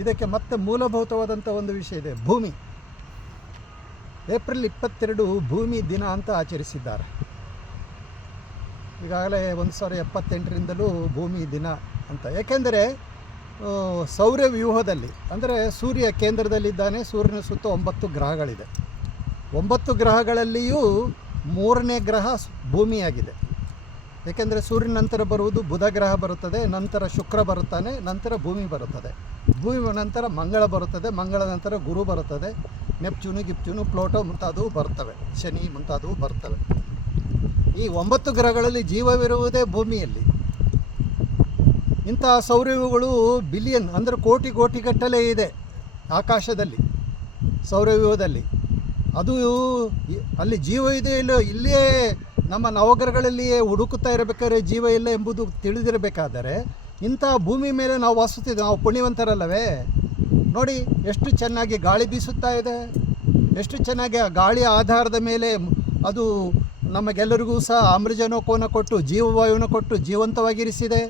ಇದಕ್ಕೆ ಮತ್ತೆ ಮೂಲಭೂತವಾದಂಥ ಒಂದು ವಿಷಯ ಇದೆ. ಭೂಮಿ. ಏಪ್ರಿಲ್ 22 ಭೂಮಿ ದಿನ ಅಂತ ಆಚರಿಸಿದ್ದಾರೆ. ಈಗಾಗಲೇ 1978ರಿಂದಲೂ ಭೂಮಿ ದಿನ ಅಂತ. ಏಕೆಂದರೆ ಸೌರ ವ್ಯೂಹದಲ್ಲಿ, ಅಂದರೆ ಸೂರ್ಯ ಕೇಂದ್ರದಲ್ಲಿದ್ದಾನೆ, ಸೂರ್ಯನ ಸುತ್ತ 9 ಗ್ರಹಗಳಿದೆ. 9 ಗ್ರಹಗಳಲ್ಲಿಯೂ 3ನೇ ಗ್ರಹ ಭೂಮಿಯಾಗಿದೆ. ಏಕೆಂದರೆ ಸೂರ್ಯನ ನಂತರ ಬರುವುದು ಬುಧ ಗ್ರಹ ಬರುತ್ತದೆ, ನಂತರ ಶುಕ್ರ ಬರುತ್ತಾನೆ, ನಂತರ ಭೂಮಿ ಬರುತ್ತದೆ. ಭೂಮಿ ನಂತರ ಮಂಗಳ ಬರುತ್ತದೆ, ಮಂಗಳ ನಂತರ ಗುರು ಬರುತ್ತದೆ, ನೆಪ್ಚೂನು ಗಿಪ್ಚೂನು ಪ್ಲೂಟೋ ಮುಂತಾದವು ಬರ್ತವೆ, ಶನಿ ಮುಂತಾದವು ಬರ್ತವೆ. ಈ 9 ಗ್ರಹಗಳಲ್ಲಿ ಜೀವವಿರುವುದೇ ಭೂಮಿಯಲ್ಲಿ. ಇಂತಹ ಸೌರವ್ಯೂಹಗಳು ಬಿಲಿಯನ್, ಅಂದರೆ ಕೋಟಿಗಟ್ಟಲೆ ಇದೆ ಆಕಾಶದಲ್ಲಿ, ಸೌರವ್ಯೂಹದಲ್ಲಿ. ಅದು ಅಲ್ಲಿ ಜೀವ ಇದೆ ಇಲ್ಲೋ, ಇಲ್ಲಿಯೇ ನಮ್ಮ ನವಗ್ರಹಗಳಲ್ಲಿಯೇ ಹುಡುಕುತ್ತಾ ಇರಬೇಕಾದ್ರೆ ಜೀವ ಇಲ್ಲ ಎಂಬುದು ತಿಳಿದಿರಬೇಕಾದರೆ ಇಂಥ ಭೂಮಿ ಮೇಲೆ ನಾವು ವಾಸಿಸ್ತಿದ್ದೇವೆ. ನಾವು ಪುಣ್ಯವಂತರಲ್ಲವೇ? ನೋಡಿ ಎಷ್ಟು ಚೆನ್ನಾಗಿ ಗಾಳಿ ಬೀಸುತ್ತಾ ಇದೆ, ಎಷ್ಟು ಚೆನ್ನಾಗಿ ಆ ಗಾಳಿಯ ಆಧಾರದ ಮೇಲೆ ಅದು ನಮಗೆಲ್ಲರಿಗೂ ಸಹ ಆಮ್ಲಜನಕವನ್ನು ಕೊಟ್ಟು, ಜೀವವಾಯುವನ್ನು ಕೊಟ್ಟು ಜೀವಂತವಾಗಿರಿಸಿದೆ.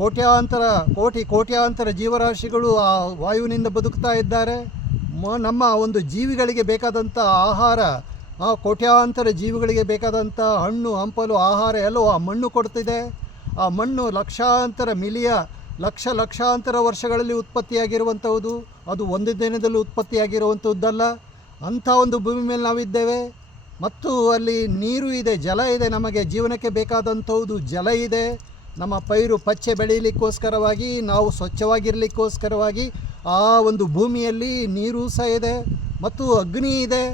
ಕೋಟ್ಯಾಂತರ ಜೀವರಾಶಿಗಳು ಆ ವಾಯುವಿನಿಂದ ಬದುಕ್ತಾ ಇದ್ದಾರೆ. ನಮ್ಮ ಒಂದು ಜೀವಿಗಳಿಗೆ ಬೇಕಾದಂಥ ಆಹಾರ, ಕೋಟ್ಯಾಂತರ ಜೀವಿಗಳಿಗೆ ಬೇಕಾದಂಥ ಹಣ್ಣು ಹಂಪಲು ಆಹಾರ ಎಲ್ಲವೂ ಆ ಮಣ್ಣು ಕೊಡ್ತಿದೆ. ಆ ಮಣ್ಣು ಲಕ್ಷಾಂತರ ವರ್ಷಗಳಲ್ಲಿ ಉತ್ಪತ್ತಿಯಾಗಿರುವಂಥದ್ದು. ಅದು ಒಂದು ದಿನದಲ್ಲಿ ಉತ್ಪತ್ತಿಯಾಗಿರುವಂಥದ್ದಲ್ಲ. ಅಂಥ ಒಂದು ಭೂಮಿ ಮೇಲೆ ನಾವಿದ್ದೇವೆ. ಮತ್ತು ಅಲ್ಲಿ ನೀರು ಇದೆ, ಜಲ ಇದೆ. ನಮಗೆ ಜೀವನಕ್ಕೆ ಬೇಕಾದಂಥದ್ದು ಜಲ ಇದೆ. ನಮ್ಮ ಪೈರು ಪಚ್ಚೆ ಬೆಳೀಲಿಕ್ಕೋಸ್ಕರವಾಗಿ, ನಾವು ಸ್ವಚ್ಛವಾಗಿರಲಿಕ್ಕೋಸ್ಕರವಾಗಿ ಆ ಒಂದು ಭೂಮಿಯಲ್ಲಿ ನೀರು ಸಹ ಇದೆ. ಮತ್ತು ಅಗ್ನಿ ಇದೆ.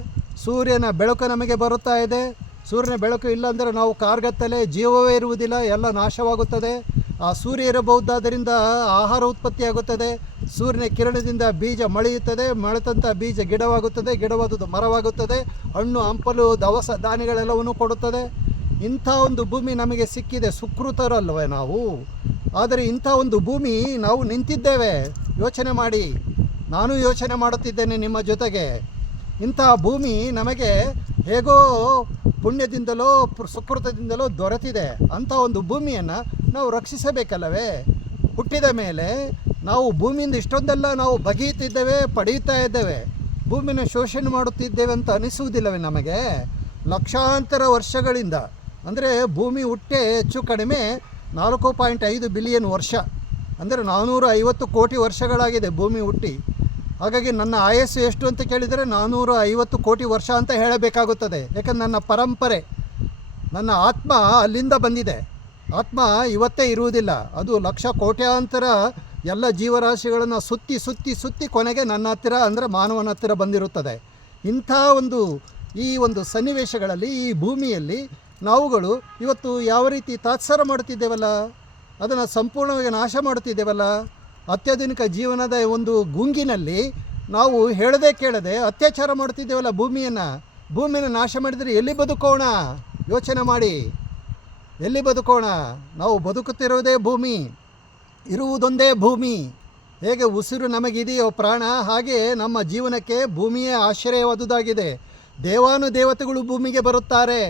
ಸೂರ್ಯನ ಬೆಳಕು ನಮಗೆ ಬರುತ್ತಾ ಇದೆ. ಸೂರ್ಯನ ಬೆಳಕು ಇಲ್ಲಾಂದರೆ ನಾವು ಕಾರ್ಗತ್ತಲೆ, ಜೀವವೇ ಇರುವುದಿಲ್ಲ, ಎಲ್ಲ ನಾಶವಾಗುತ್ತದೆ. ಆ ಸೂರ್ಯ ಇರಬಹುದಾದ್ದರಿಂದ ಆಹಾರ ಉತ್ಪತ್ತಿಯಾಗುತ್ತದೆ. ಸೂರ್ಯನ ಕಿರಣದಿಂದ ಬೀಜ ಮೊಳೆಯುತ್ತದೆ, ಮೊಳೆತಂಥ ಬೀಜ ಗಿಡವಾಗುತ್ತದೆ, ಗಿಡವಾದುದು ಮರವಾಗುತ್ತದೆ, ಹಣ್ಣು ಹಂಪಲು ದವಸ ಧಾನ್ಯಗಳೆಲ್ಲವನ್ನೂ ಕೊಡುತ್ತದೆ. ಇಂಥ ಒಂದು ಭೂಮಿ ನಮಗೆ ಸಿಕ್ಕಿದೆ. ಸುಕೃತರಲ್ವೇ ನಾವು? ಆದರೆ ಇಂಥ ಒಂದು ಭೂಮಿ ನಾವು ನಿಂತಿದ್ದೇವೆ. ಯೋಚನೆ ಮಾಡಿ. ನಾನು ಯೋಚನೆ ಮಾಡುತ್ತಿದ್ದೇನೆ ನಿಮ್ಮ ಜೊತೆಗೆ. ಇಂತಹ ಭೂಮಿ ನಮಗೆ ಹೇಗೋ ಪುಣ್ಯದಿಂದಲೋ ಸುಕೃತದಿಂದಲೋ ದೊರೆತಿದೆ. ಅಂಥ ಒಂದು ಭೂಮಿಯನ್ನು ನಾವು ರಕ್ಷಿಸಬೇಕಲ್ಲವೇ? ಹುಟ್ಟಿದ ಮೇಲೆ ನಾವು ಭೂಮಿಯಿಂದ ಇಷ್ಟೊಂದೆಲ್ಲ ನಾವು ಬಗೆಯುತ್ತಿದ್ದೇವೆ, ಪಡೆಯುತ್ತಾ ಇದ್ದೇವೆ. ಭೂಮಿನ ಶೋಷಣೆ ಮಾಡುತ್ತಿದ್ದೇವೆ ಅಂತ ಅನಿಸುವುದಿಲ್ಲವೇ ನಮಗೆ? ಲಕ್ಷಾಂತರ ವರ್ಷಗಳಿಂದ, ಅಂದರೆ ಭೂಮಿ ಹುಟ್ಟೆ ಹೆಚ್ಚು ಕಡಿಮೆ 4.5 ಬಿಲಿಯನ್ ವರ್ಷ, ಅಂದರೆ 450 ಕೋಟಿ ವರ್ಷಗಳಾಗಿದೆ ಭೂಮಿ ಹುಟ್ಟಿ. ಹಾಗಾಗಿ ನನ್ನ ಆಯಸ್ಸು ಎಷ್ಟು ಅಂತ ಕೇಳಿದರೆ 450 ಕೋಟಿ ವರ್ಷ ಅಂತ ಹೇಳಬೇಕಾಗುತ್ತದೆ. ಯಾಕಂದರೆ ನನ್ನ ಪರಂಪರೆ, ನನ್ನ ಆತ್ಮ ಅಲ್ಲಿಂದ ಬಂದಿದೆ. ಆತ್ಮ ಇವತ್ತೇ ಇರುವುದಿಲ್ಲ. ಅದು ಕೋಟ್ಯಾಂತರ ಎಲ್ಲ ಜೀವರಾಶಿಗಳನ್ನು ಸುತ್ತಿ ಕೊನೆಗೆ ನನ್ನ ಹತ್ತಿರ, ಅಂದರೆ ಮಾನವನ ಹತ್ತಿರ ಬಂದಿರುತ್ತದೆ. ಇಂಥ ಈ ಒಂದು ಸನ್ನಿವೇಶಗಳಲ್ಲಿ, ಈ ಭೂಮಿಯಲ್ಲಿ ನಾವುಗಳು ಇವತ್ತು ಯಾವ ರೀತಿ ತಾತ್ಸಾರ ಮಾಡುತ್ತಿದ್ದೇವಲ್ಲ, ಅದನ್ನು ಸಂಪೂರ್ಣವಾಗಿ ನಾಶ ಮಾಡುತ್ತಿದ್ದೇವಲ್ಲ. ಅತ್ಯಾಧುನಿಕ ಜೀವನದ ಒಂದು ಗುಂಗಿನಲ್ಲಿ ನಾವು ಹೇಳದೆ ಕೇಳದೆ ಅತ್ಯಾಚಾರ ಮಾಡುತ್ತಿದ್ದೇವಲ್ಲ ಭೂಮಿಯನ್ನು ನಾಶ ಮಾಡಿದರೆ ಎಲ್ಲಿ ಬದುಕೋಣ? ಯೋಚನೆ ಮಾಡಿ. ಎಲ್ಲಿ ಬದುಕೋಣ? ನಾವು ಬದುಕುತ್ತಿರೋದೇ ಭೂಮಿ, ಇರುವುದೊಂದೇ ಭೂಮಿ. ಹೇಗೆ ಉಸಿರು ನಮಗಿದೆಯೋ ಪ್ರಾಣ, ಹಾಗೆ ನಮ್ಮ ಜೀವನಕ್ಕೆ ಭೂಮಿಯೇ ಆಶ್ರಯವಾದುದಾಗಿದೆ. ದೇವಾನುದೇವತೆಗಳು ಭೂಮಿಗೆ ಬರುತ್ತಾರೆ.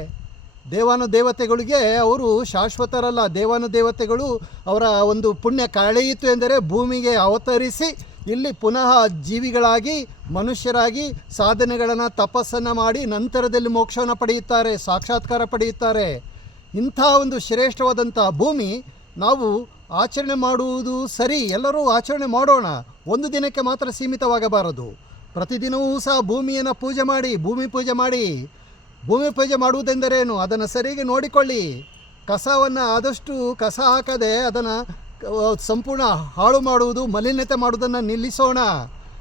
ದೇವಾನುದೇವತೆಗಳಿಗೆ ಅವರು ಶಾಶ್ವತರಲ್ಲ. ದೇವಾನುದೇವತೆಗಳು ಅವರ ಒಂದು ಪುಣ್ಯ ಕಳೆಯಿತು ಎಂದರೆ ಭೂಮಿಗೆ ಅವತರಿಸಿ ಇಲ್ಲಿ ಪುನಃ ಜೀವಿಗಳಾಗಿ, ಮನುಷ್ಯರಾಗಿ ಸಾಧನೆಗಳನ್ನು, ತಪಸ್ಸನ್ನು ಮಾಡಿ ನಂತರದಲ್ಲಿ ಮೋಕ್ಷವನ್ನು ಪಡೆಯುತ್ತಾರೆ, ಸಾಕ್ಷಾತ್ಕಾರ ಪಡೆಯುತ್ತಾರೆ. ಇಂಥ ಒಂದು ಶ್ರೇಷ್ಠವಾದಂಥ ಭೂಮಿ ನಾವು ಆಚರಣೆ ಮಾಡುವುದು ಸರಿ, ಎಲ್ಲರೂ ಆಚರಣೆ ಮಾಡೋಣ. ಒಂದು ದಿನಕ್ಕೆ ಮಾತ್ರ ಸೀಮಿತವಾಗಬಾರದು. ಪ್ರತಿದಿನವೂ ಸಹ ಭೂಮಿಯನ್ನು ಪೂಜೆ ಮಾಡಿ, ಭೂಮಿ ಪೂಜೆ ಮಾಡುವುದೆಂದರೇನು? ಅದನ್ನು ಸರಿಯಾಗಿ ನೋಡಿಕೊಳ್ಳಿ. ಕಸವನ್ನು ಆದಷ್ಟು ಕಸ ಹಾಕದೆ ಅದನ್ನು ಸಂಪೂರ್ಣ ಹಾಳು ಮಾಡುವುದು, ಮಲಿನತೆ ಮಾಡುವುದನ್ನು ನಿಲ್ಲಿಸೋಣ.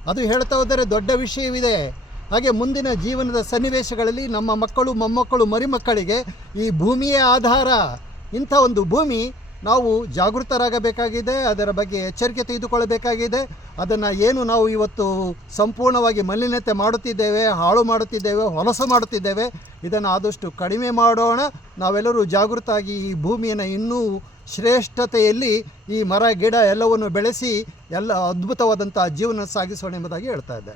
ಅದು ಹೇಳ್ತಾ ಹೋದರೆ ದೊಡ್ಡ ವಿಷಯವಿದೆ. ಹಾಗೆ ಮುಂದಿನ ಜೀವನದ ಸನ್ನಿವೇಶಗಳಲ್ಲಿ ನಮ್ಮ ಮಕ್ಕಳು, ಮೊಮ್ಮಕ್ಕಳು, ಮರಿಮಕ್ಕಳಿಗೆ ಈ ಭೂಮಿಯೇ ಆಧಾರ. ಇಂಥ ಒಂದು ಭೂಮಿ ನಾವು ಜಾಗೃತರಾಗಬೇಕಾಗಿದೆ. ಅದರ ಬಗ್ಗೆ ಎಚ್ಚರಿಕೆ ತೆಗೆದುಕೊಳ್ಳಬೇಕಾಗಿದೆ. ಅದನ್ನು ನಾವು ಇವತ್ತು ಸಂಪೂರ್ಣವಾಗಿ ಮಲಿನತೆ ಮಾಡುತ್ತಿದ್ದೇವೆ, ಹಾಳು ಮಾಡುತ್ತಿದ್ದೇವೆ, ಹೊಲಸು ಮಾಡುತ್ತಿದ್ದೇವೆ. ಇದನ್ನು ಆದಷ್ಟು ಕಡಿಮೆ ಮಾಡೋಣ. ನಾವೆಲ್ಲರೂ ಜಾಗೃತರಾಗಿ ಈ ಭೂಮಿಯನ್ನು ಇನ್ನೂ ಶ್ರೇಷ್ಠತೆಯಲ್ಲಿ ಈ ಮರ ಗಿಡ ಎಲ್ಲವನ್ನು ಬೆಳೆಸಿ ಎಲ್ಲ ಅದ್ಭುತವಾದಂಥ ಜೀವನ ಸಾಗಿಸೋಣ ಎಂಬುದಾಗಿ ಹೇಳ್ತಾ ಇದ್ದೆ.